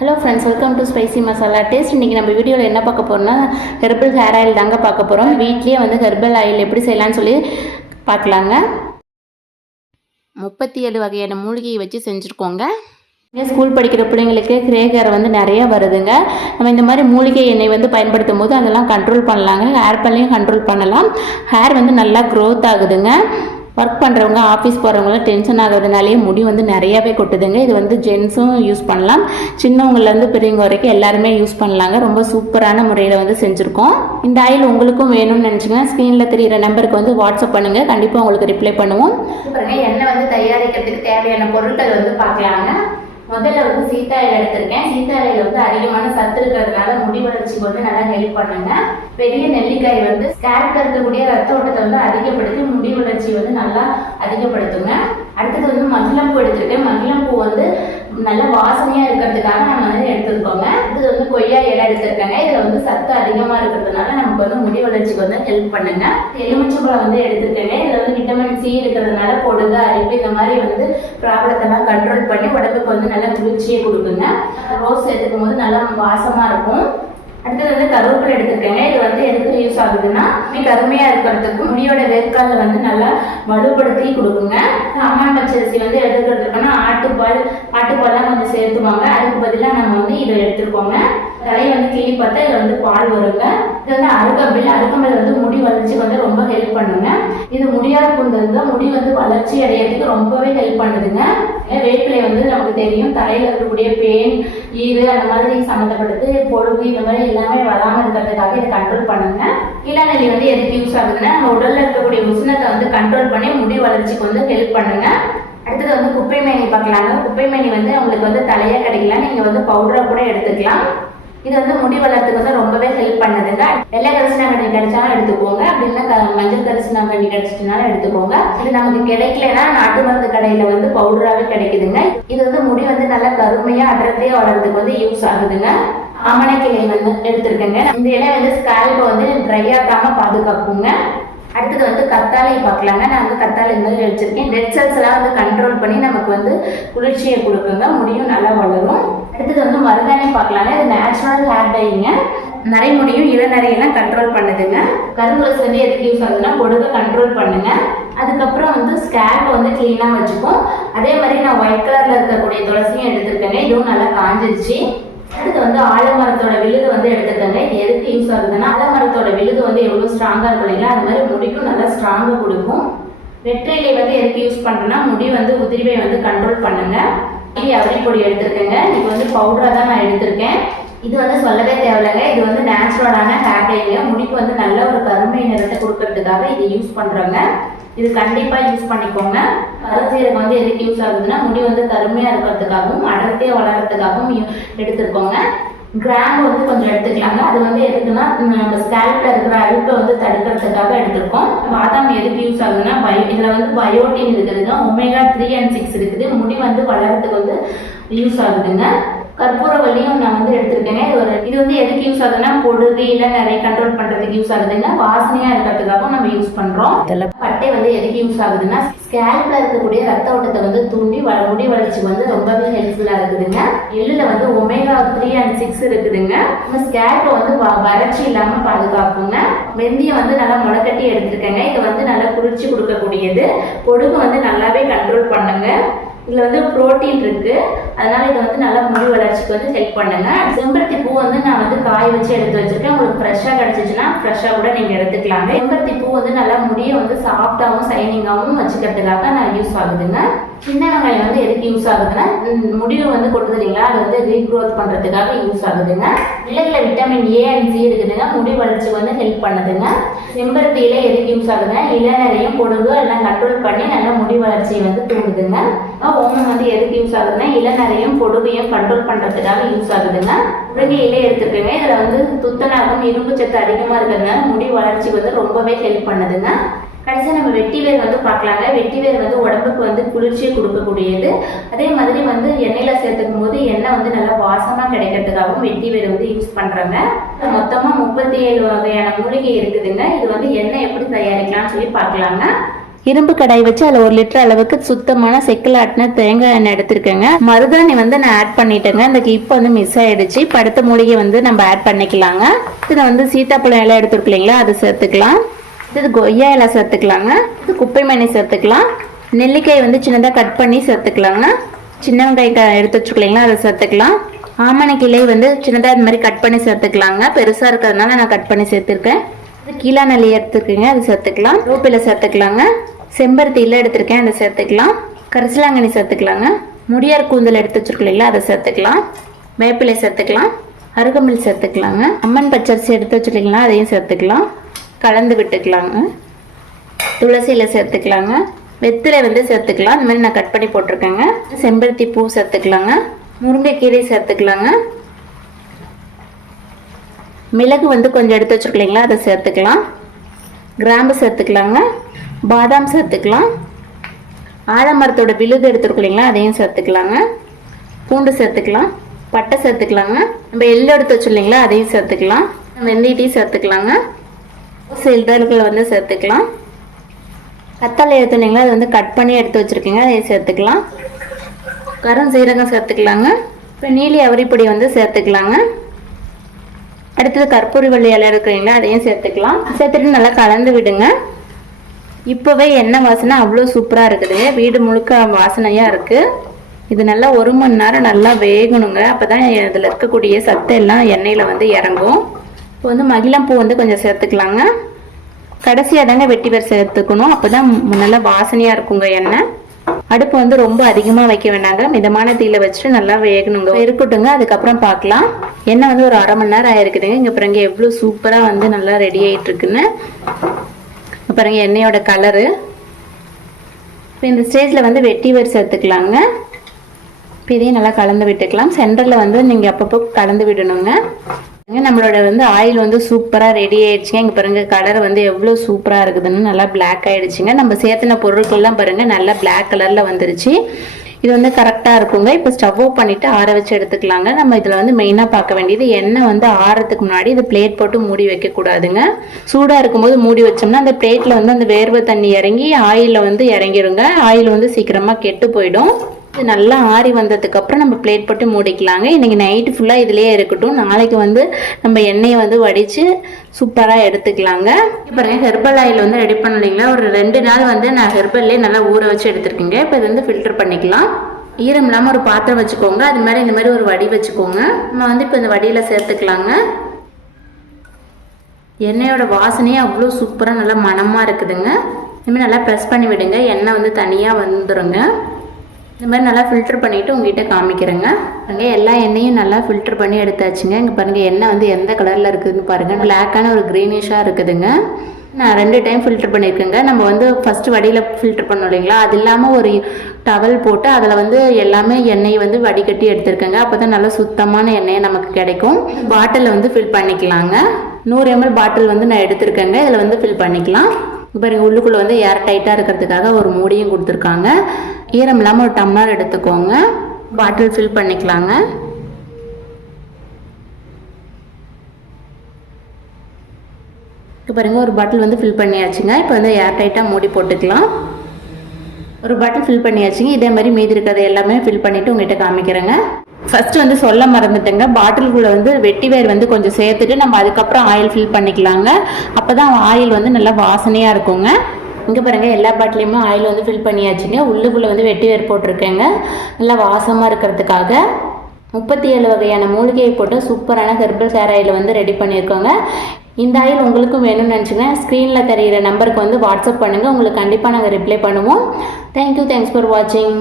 Hello friends, welcome to spicy masala taste. இன்றைக்கி நம்ம வீடியோவில் என்ன பார்க்க போகிறோம்னா ஹெர்பல் ஹேர் ஆயில் தாங்க பார்க்க போகிறோம். வீட்லேயே வந்து ஹெர்பல் ஆயில் எப்படி செய்யலாம்னு சொல்லி பார்க்கலாங்க. 37 வகையான மூலிகையை வச்சு செஞ்சுருக்கோங்க. ஸ்கூல் படிக்கிற பிள்ளைங்களுக்கு கிரே ஹேர் வந்து நிறையா வருதுங்க. நம்ம இந்த மாதிரி மூலிகை எண்ணெய் வந்து பயன்படுத்தும் போது அதெல்லாம் கண்ட்ரோல் பண்ணலாங்க. ஹேர் பண்ணலையும் கண்ட்ரோல் பண்ணலாம். ஹேர் வந்து நல்லா க்ரோத் ஆகுதுங்க. ஒர்க் பண்ணுறவங்க, ஆஃபீஸ் போகிறவங்களாம் டென்ஷன் ஆகிறதுனாலே முடி வந்து நிறையாவே கொட்டுதுங்க. இது வந்து ஜென்ஸும் யூஸ் பண்ணலாம், சின்னவங்கலேருந்து பெரியவங்க வரைக்கும் எல்லாருமே யூஸ் பண்ணலாங்க. ரொம்ப சூப்பரான முறையில் வந்து செஞ்சுருக்கோம். இந்த ஆயில் உங்களுக்கும் வேணும்னு நினச்சிங்கன்னா ஸ்க்ரீனில் தெரிகிற நம்பருக்கு வந்து வாட்ஸ்அப் பண்ணுங்கள், கண்டிப்பாக உங்களுக்கு ரிப்ளை பண்ணுவோம். எண்ணெய் வந்து தயாரிக்கிறதுக்கு தேவையான பொருட்கள் வந்து பார்க்கலாங்க. முதல்ல வந்து சீத்தாயில் எடுத்திருக்கேன். சீத்தாயில் வந்து அதிகமான சத்து இருக்கிறதுனால முடி வளர்ச்சிக்கு வந்து நல்லா ஹெல்ப் பண்ணுங்க. பெரிய நெல்லிக்காய் வந்து ஸ்கேல்ப்ல இருக்கக்கூடிய ரத்த ஓட்டத்தை வந்து அதிகப்படுத்தி முடி வளர்ச்சி வந்து நல்லா அதிகப்படுத்துங்க. அடுத்தது வந்து மகிழம்பூ எடுத்திருக்கேன். மகிழம்பூ வந்து நல்ல வாசனையா இருக்கிறதுக்காக நம்ம வந்து எடுத்துருக்கோங்க. இது வந்து கொய்யா இலை எடுத்திருக்கேங்க. இதுல வந்து சத்து அதிகமா இருக்கிறதுனால நமக்கு வந்து முடி வளர்ச்சிக்கு வந்து ஹெல்ப் பண்ணுங்க. எலுமிச்சம்பழம் வந்து எடுத்துருக்கேங்க. இதுல வந்து விட்டமின் சி இருக்கிறதுனால பொடுகு, அரிப்பு இந்த மாதிரி வந்து ப்ராப்ளத்தை எல்லாம் கண்ட்ரோல் பண்ணி உடம்புக்கு வந்து நல்ல குளிர்ச்சியை கொடுக்குங்க. ரோஸ் எடுக்கும் போது நல்லா வாசமா இருக்கும். அடுத்தது வந்து கருவேப்பிலை எடுத்துருக்கேங்க. இது வந்து எதுக்கு யூஸ் ஆகுதுன்னா கருமையா இருக்கிறதுக்கும் முடியோட வேர்க்கால வந்து நல்லா வலுப்படுத்தி கொடுக்குங்க. அம்மா பச்சரிசி வந்து எடுத்துக்கிறதுக்குன்னா ஆட்டுப்பால்லாம் கொஞ்சம் சேர்த்துவாங்க. அதுக்கு பதிலாக நம்ம வந்து இதை எடுத்துருக்கோங்க. தலையை வந்து கிளி பார்த்தா இதில் வந்து பால் வருங்க. இது வந்து அருகம்பில் வந்து முடி வளர்ச்சிக்கு வந்து ரொம்ப ஹெல்ப் பண்ணுங்க. இது முடியாத புந்ததுங்க, முடி வந்து வளர்ச்சி அடையிறதுக்கு ரொம்பவே ஹெல்ப் பண்ணுதுங்க. வேப்பிலை வந்து நமக்கு தெரியும், தலையில இருக்கக்கூடிய பேன், ஈறு அந்த மாதிரி சம்மந்தப்பட்டது, பொழுது இந்த மாதிரி எல்லாமே வராமல் இருக்கிறதுக்காக இதை கண்ட்ரோல் பண்ணுங்க. இளநெல்லி வந்து எதுக்கு யூஸ் ஆகுதுன்னா நம்ம உடல்ல இருக்கக்கூடிய உஷ்ணத்தை வந்து கண்ட்ரோல் பண்ணி முடி வளர்ச்சிக்கு வந்து ஹெல்ப் பண்ணுங்க. அடுத்தது வந்து குப்பைமேனி பார்க்கலாங்க. குப்பைமேனி வந்து உங்களுக்கு வந்து தலையா கிடைக்கலாம், நீங்க வந்து பவுடரா கூட எடுத்துக்கலாம். இது வந்து முடி வளர்த்துக்கு வந்து ரொம்பவே ஹெல்ப் பண்ணுதுங்க. வெள்ளை கரிசனாங்கண்ணி கிடைச்சாலும் எடுத்துக்கோங்க, அப்படின்னா மஞ்சள் கரிசனாங்கண்ணி கிடைச்சிட்டுனாலும் எடுத்துக்கோங்க. இது நமக்கு கிடைக்கலன்னா நாட்டு மருந்து கடையில வந்து பவுடராகவே கிடைக்குதுங்க. இது வந்து முடி வந்து நல்லா கருமையா அடர்த்தியா வளர்றதுக்கு வந்து யூஸ் ஆகுதுங்க. அமனைக்கிளை வந்து எடுத்துருக்கேங்க. இந்த இலை வந்து ஸ்கேல்பை வந்து ட்ரை ஆகாம பாதுகாப்புங்க. அடுத்தது வந்து கத்தாழை பார்க்கலாங்க. நான் வந்து கத்தாழை மாதிரி வச்சிருக்கேன். டெட் செல்ஸ் எல்லாம் வந்து கண்ட்ரோல் பண்ணி நமக்கு வந்து குளிர்ச்சியை கொடுக்குங்க, முடியும் நல்லா வளரும். அடுத்தது வந்து மருதாணி பார்க்கலாங்க. இது நேச்சுரல் ஹேர் டைங்க. நரைமுடியும் இளநரையெல்லாம் கண்ட்ரோல் பண்ணுதுங்க. கருந்துளசி வந்து எதுக்கு யூஸ் ஆகுதுன்னா பொடுகை கண்ட்ரோல் பண்ணுங்க. அதுக்கப்புறம் வந்து ஸ்கேல்ப் வந்து கிளீனா வச்சுக்கும். அதே மாதிரி நான் ஒயிட் கலர்ல இருக்கக்கூடிய துளசியும் எடுத்துருக்கேங்க. இதுவும் நல்லா காஞ்சிருச்சு. அடுத்து வந்து ஆலமரத்தோட விழுது வந்து எடுத்துக்கங்க. எதுக்கு யூஸ் ஆகுதுன்னா ஆலமரத்தோட விழுது வந்து எவ்வளவு ஸ்ட்ராங்கா இருக்கும் இல்லைங்களா, அது மாதிரி முடிக்கும் நல்லா ஸ்ட்ராங்கா கொடுக்கும். வெற்றிலை வந்து எதுக்கு யூஸ் பண்றேன்னா முடி வந்து உதிர்வை வந்து கண்ட்ரோல் பண்ணுங்க. அவரி பொடி எடுத்திருக்கேங்க. இது வந்து பவுடரா தான் நான் எடுத்திருக்கேன். இது வந்து சொல்லவே தேவையில்லைங்க. இது வந்து நேச்சுரலான ஹேர் டைங்க. முடிக்கு வந்து நல்ல ஒரு கருமை நிறத்தை கொடுக்கறதுக்காக இது யூஸ் பண்றாங்க. இது கண்டிப்பா யூஸ் பண்ணிக்கோங்க. கருஞ்சீரகம் வந்து எதுக்கு யூஸ் ஆகுதுன்னா முடி வந்து கருமையா இருக்கிறதுக்காகவும் அடர்த்தியா வளர்றதுக்காகவும் எடுத்துருக்கோங்க. கிராம்பு வந்து கொஞ்சம் எடுத்துக்கலாங்க. அது வந்து எதுக்குன்னா நம்ம ஸ்கேல்ப்ல இருக்கிற அழுப்பை வந்து தடுக்கிறதுக்காக எடுத்திருக்கோம். பாதாம் எதுக்கு யூஸ் ஆகுதுன்னா இதுல வந்து பயோட்டின் இருக்குதுங்க, ஒமேகா 3 and 6 இருக்குது. முடி வந்து வளர்றதுக்கு வந்து யூஸ் ஆகுதுங்க. கற்பூரவல்லியும் நான் வந்து எடுத்திருக்கேங்க. இது வந்து எதுக்கு யூஸ் ஆகுதுன்னா பொடுகு, இளநரை கண்ட்ரோல் பண்றதுக்கு யூஸ் ஆகுதுங்க. வாசனையா இருக்கிறதுக்காகவும் நம்ம யூஸ் பண்றோம். பட்டை வந்து எதுக்கு யூஸ் ஆகுதுன்னா ஸ்கேல்ப்ல இருக்கக்கூடிய ரத்த ஓட்டத்தை வந்து தூண்டி முடி வளர்ச்சி வந்து ரொம்பவே ஹெல்ப்ஃபுல்லா இருக்குதுங்க. எள்ளுல வந்து ஒமேகா 3 and 6 இருக்குதுங்க. நம்ம ஸ்கேல்ப்பை வந்து வறட்சி இல்லாம பாதுகாப்புங்க. வெந்தயம் வந்து நல்லா முளைக்கட்டி எடுத்திருக்கேங்க. இது வந்து நல்லா குளிர்ச்சி கொடுக்கக்கூடியது. பொடுகு வந்து நல்லாவே கண்ட்ரோல் பண்ணுங்க. இதுல வந்து புரோட்டீன் இருக்கு, அதனால இது வந்து நல்லா முடி வளர்ச்சிக்கு வந்து ஹெல்ப் பண்ணுங்க. செம்பருத்தி பூ வந்து நான் வந்து காய வச்சு எடுத்து வச்சிருக்கேன். உங்களுக்கு ஃப்ரெஷ்ஷா கிடைச்சிச்சுன்னா ஃப்ரெஷ்ஷா கூட நீங்க எடுத்துக்கலாங்க. செம்பருத்தி பூ வந்து நல்லா முடியை வந்து சாஃப்டாகவும் சைனிங்காகவும் வச்சுக்கிறதுக்காக நான் யூஸ் ஆகுதுங்க. சின்ன வெங்காயம் வந்து எதுக்கு யூஸ் ஆகுதுன்னா முடிவு வந்து கொட்டுது இல்லைங்களா, அது வந்து ரீக்ரோத் பண்றதுக்காக யூஸ் ஆகுதுங்க. இலையில விட்டமின் ஏ அண்ட் சி இருக்குதுங்க, முடி வளர்ச்சி வந்து ஹெல்ப் பண்ணுதுங்க. செம்பருத்தி இலை எதுக்கு யூஸ் ஆகுதுன்னா இளநரையும் பொடுகு எல்லாம் கண்ட்ரோல் பண்ணி நல்லா முடி வளர்ச்சியை வந்து தூண்டுதுங்க. ஓமம் வந்து எதுக்கு யூஸ் ஆகுதுன்னா இளநரையும் பொடுகையும் கண்ட்ரோல் பண்றதுக்காக யூஸ் ஆகுதுங்க. முருங்கை இலை எடுத்துக்கோங்க. இதுல வந்து துத்தநாகம், இரும்பு சத்து அதிகமா இருக்கிறதுனால முடி வளர்ச்சிக்கு வந்து ரொம்பவே ஹெல்ப் பண்ணுதுங்க. கடைசியாக நம்ம வெட்டிவேர் வந்து பார்க்கலாங்க. வெட்டிவேர் வந்து உடம்புக்கு வந்து குளிர்ச்சியை கொடுக்கக்கூடியது. அதே மாதிரி வந்து எண்ணெயில சேர்த்துக்கும் போது எண்ணெய் வந்து நல்லா வாசமா கிடைக்கிறதுக்காகவும் வெட்டிவேர் வந்து யூஸ் பண்றாங்க. மொத்தமா 37 வகையான மூலிகை இருக்குதுங்க. இது வந்து எண்ணெய் எப்படி தயாரிக்கலாம்னு சொல்லி பார்க்கலாங்க. இரும்பு கடாய் வச்சு அதில் 1 லிட்டர் அளவுக்கு சுத்தமான செக்கில் ஆட்டின தேங்காய் எண்ணெய் எடுத்துருக்கேங்க. மருதாணி வந்து நான் ஆட் பண்ணிட்டேங்க. இந்த கிப் வந்து மிஸ் ஆயிடுச்சு. இப்போ அடுத்த மூலிகை வந்து நம்ம ஆட் பண்ணிக்கலாங்க. இதில் வந்து சீத்தாப்பழம் இலை எடுத்துருக்கு இல்லைங்களா, அது சேர்த்துக்கலாம். இது கொய்யா இலை சேர்த்துக்கலாங்க. இது குப்பை மணி சேர்த்துக்கலாம். நெல்லிக்காய் வந்து சின்னதாக கட் பண்ணி சேர்த்துக்கலாங்க. சின்ன வெங்காயம் எடுத்து வச்சுக்கலைங்களா, அதை சேர்த்துக்கலாம். ஆமணக்கு இலை வந்து சின்னதாக இந்த மாதிரி கட் பண்ணி சேர்த்துக்கலாங்க. பெருசாக இருக்கிறதுனால நான் கட் பண்ணி சேர்த்துருக்கேன். கீழா நல்லி எடுத்துருக்கீங்க, அது சேர்த்துக்கலாம். ரோப்பில சேர்த்துக்கலாங்க. செம்பருத்தி இலை எடுத்துருக்கேன், அதை சேர்த்துக்கலாம். கரிசலாங்கண்ணி சேர்த்துக்கலாங்க. முடியார் கூந்தல் எடுத்து வச்சுருக்கீங்களா, அதை சேர்த்துக்கலாம். வேப்பிலை சேர்த்துக்கலாம். அருகம்பில் சேர்த்துக்கலாங்க. அம்மன் பச்சரிசி எடுத்து வச்சுருக்கீங்களா, அதையும் சேர்த்துக்கலாம். கலந்து விட்டுக்கலாங்க. துளசி இலை சேர்த்துக்கலாங்க. வெத்திலை வந்து சேர்த்துக்கலாம். இந்த மாதிரி நான் கட் பண்ணி போட்டிருக்கேங்க. செம்பருத்தி பூ சேர்த்துக்கலாங்க. முருங்கைக்கீரை சேர்த்துக்கலாங்க. மிளகு வந்து கொஞ்சம் எடுத்து வச்சுருக்கீங்களா, அதை சேர்த்துக்கலாம். கிராம்பு சேர்த்துக்கலாங்க. பாதாம் சேர்த்துக்கலாம். ஆலமரத்தோட விழுது எடுத்துருக்கீங்களா, அதையும் சேர்த்துக்கலாங்க. பூண்டு சேர்த்துக்கலாம். பட்டை சேர்த்துக்கலாங்க. நம்ம எள்ளு எடுத்து வச்சுருந்தீங்களா, அதையும் சேர்த்துக்கலாம். வெந்தயத்தையும் சேர்த்துக்கலாங்க. இதழ்களை வந்து சேர்த்துக்கலாம். கத்தாழை எடுத்துனீங்களா, அதை வந்து கட் பண்ணி எடுத்து வச்சுருக்கீங்க, அதையும் சேர்த்துக்கலாம். கரும் சீரகம் சேர்த்துக்கலாங்க. இப்போ நீலி அவரிப்பொடி வந்து சேர்த்துக்கலாங்க. அடுத்தது கற்பூரி வள்ளி இலை இருக்கிறீங்களா, அதையும் சேர்த்துக்கலாம். சேர்த்துட்டு நல்லா கலந்து விடுங்க. இப்போவே எண்ணெய் வாசனை அவ்வளோ சூப்பராக இருக்குது. வீடு முழுக்க வாசனையாக இருக்குது. இது நல்லா 1 மணி நேரம் நல்லா வேகணுங்க. அப்போ தான் இதில் இருக்கக்கூடிய சத்து எல்லாம் எண்ணெயில் வந்து இறங்கும். இப்போ வந்து மகிழம்பூ வந்து கொஞ்சம் சேர்த்துக்கலாங்க. கடைசியாக தாங்க வெட்டி வேர் சேர்த்துக்கணும். அப்போ தான் நல்லா வாசனையாக இருக்குங்க எண்ணெய். அடுப்பு வந்து ரொம்ப அதிகமாக வைக்க வேண்டாங்க. மிதமான தீயில வச்சுட்டு நல்லா வேகணுங்க. இருக்கட்டுங்க, அதுக்கப்புறம் பார்க்கலாம். எண்ணெய் வந்து ஒரு 1/2 மணி நேரம் ஆயிருக்குதுங்க. இங்கே பாருங்க எவ்வளோ சூப்பராக வந்து நல்லா ரெடி ஆகிட்டு இருக்குன்னு பாருங்க எண்ணெயோட கலரு. இப்போ இந்த ஸ்டேஜில் வந்து வெட்டி வேர் சேர்த்துக்கலாங்க. இப்போ இதையும் நல்லா கலந்து விட்டுக்கலாம். சென்டரில் வந்து நீங்கள் அப்பப்போ கலந்து விடணுங்க. நம்மளோட வந்து ஆயில் வந்து சூப்பராக ரெடி ஆயிடுச்சுங்க. இங்கே பாருங்க கலர் வந்து எவ்வளோ சூப்பராக இருக்குதுன்னு நல்லா பிளாக் ஆயிடுச்சுங்க. நம்ம சேர்த்துன பொருட்கள்லாம் பாருங்க நல்லா பிளாக் கலரில் வந்துருச்சு. இது வந்து கரெக்டாக இருக்குங்க. இப்போ ஸ்டவ் ஆஃப் பண்ணிவிட்டு ஆற வச்சு எடுத்துக்கலாங்க. நம்ம இதில் வந்து மெயினாக பார்க்க வேண்டியது எண்ணெய் வந்து ஆறதுக்கு முன்னாடி இது பிளேட் போட்டு மூடி வைக்கக்கூடாதுங்க. சூடாக இருக்கும்போது மூடி வச்சோம்னா அந்த பிளேட்டில் வந்து அந்த வேர்வை தண்ணி இறங்கி ஆயிலில் வந்து இறங்கிருங்க. ஆயில் வந்து சீக்கிரமாக கெட்டு போயிடும். இது நல்லா ஆறி வந்ததுக்கப்புறம் நம்ம பிளேட் போட்டு மூடிக்கலாங்க. இன்றைக்கி நைட்டு ஃபுல்லாக இதிலே இருக்கட்டும். நாளைக்கு வந்து நம்ம எண்ணெயை வந்து வடித்து சூப்பராக எடுத்துக்கலாங்க. இப்போ ஹெர்பல் ஆயில் வந்து ரெடி பண்ணலைங்களா, ஒரு 2 நாள் வந்து நான் ஹெர்பல்லே நல்லா ஊற வச்சு எடுத்துருக்கேங்க. இப்போ இது வந்து ஃபில்டர் பண்ணிக்கலாம். ஈரம் இல்லாமல் ஒரு பாத்திரம் வச்சுக்கோங்க. அது மாதிரி இந்த மாதிரி ஒரு வடி வச்சுக்கோங்க. நம்ம வந்து இப்போ இந்த வடியில் சேர்த்துக்கலாங்க. எண்ணெயோட வாசனையே அவ்வளோ சூப்பராக நல்லா மணமாக இருக்குதுங்க. இதுமாதிரி நல்லா ப்ரெஸ் பண்ணி விடுங்க. எண்ணெய் வந்து தனியாக வந்துடுங்க. இந்த மாதிரி நல்லா ஃபில்டர் பண்ணிவிட்டு உங்கள்கிட்ட காமிக்கிறேங்க. அங்கே எல்லா எண்ணெயும் நல்லா ஃபில்டர் பண்ணி எடுத்தாச்சுங்க. இங்கே பாருங்கள் எண்ணெய் வந்து எந்த கலரில் இருக்குதுன்னு பாருங்கள். பிளாக்கான ஒரு க்ரீனிஷாக இருக்குதுங்க. நான் 2 டைம் ஃபில்டர் பண்ணியிருக்கேங்க. நம்ம வந்து ஃபஸ்ட்டு வடியில் ஃபில்டர் பண்ணோம் இல்லைங்களா, அது இல்லாமல் ஒரு டவல் போட்டு அதில் வந்து எல்லாமே எண்ணெயை வந்து வடிகட்டி எடுத்துருக்கேங்க. அப்போ தான் நல்லா சுத்தமான எண்ணெயை நமக்கு கிடைக்கும். பாட்டிலில் வந்து ஃபில் பண்ணிக்கலாங்க. 100 ml பாட்டில் வந்து நான் எடுத்துருக்கேங்க. இதில் வந்து ஃபில் பண்ணிக்கலாம். இப்போ உள்ளுக்குள்ளே வந்து ஏர் டைட்டாக இருக்கிறதுக்காக ஒரு மூடியும் கொடுத்துருக்காங்க. ஈரம் இல்லாமல் ஒரு டம்ளர் எடுத்துக்கோங்க. பாட்டில் ஃபில் பண்ணிக்கலாங்க. இப்போ பாருங்கள் ஒரு பாட்டில் வந்து ஃபில் பண்ணியாச்சுங்க. இப்போ வந்து ஏர் டைட்டாக மூடி போட்டுக்கலாம். ஒரு பாட்டில் ஃபில் பண்ணியாச்சுங்க. இதே மாதிரி மீதி இருக்கிறது எல்லாமே ஃபில் பண்ணிவிட்டு உங்கள்கிட்ட காமிக்கிறேங்க. ஃபஸ்ட்டு வந்து சொல்ல மறந்துட்டேங்க. பாட்டிலுக்குள்ளே வந்து வெட்டி வேர் வந்து கொஞ்சம் சேர்த்துட்டு நம்ம அதுக்கப்புறம் ஆயில் ஃபில் பண்ணிக்கலாங்க. அப்போ தான் ஆயில் வந்து நல்லா வாசனையாக இருக்குங்க. இங்கே பாருங்கள் எல்லா பாட்டிலையுமே ஆயில் வந்து ஃபில் பண்ணியாச்சுங்க. உள்ளுக்குள்ளே வந்து வெட்டி வேர் போட்டிருக்கேங்க நல்லா வாசமாக இருக்கிறதுக்காக. 37 வகையான மூலிகையை போட்டு சூப்பரான ஹெர்பல் ஹேர் ஆயில் வந்து ரெடி பண்ணியிருக்கோங்க. இந்த ஆயில் உங்களுக்கும் வேணும்னு நினச்சிங்கன்னா ஸ்க்ரீனில் தெரிகிற நம்பருக்கு வந்து வாட்ஸ்அப் பண்ணுங்கள். உங்களுக்கு கண்டிப்பாக நாங்கள் ரிப்ளை பண்ணுவோம். தேங்க்யூ. தேங்க்ஸ் ஃபார் வாட்சிங்.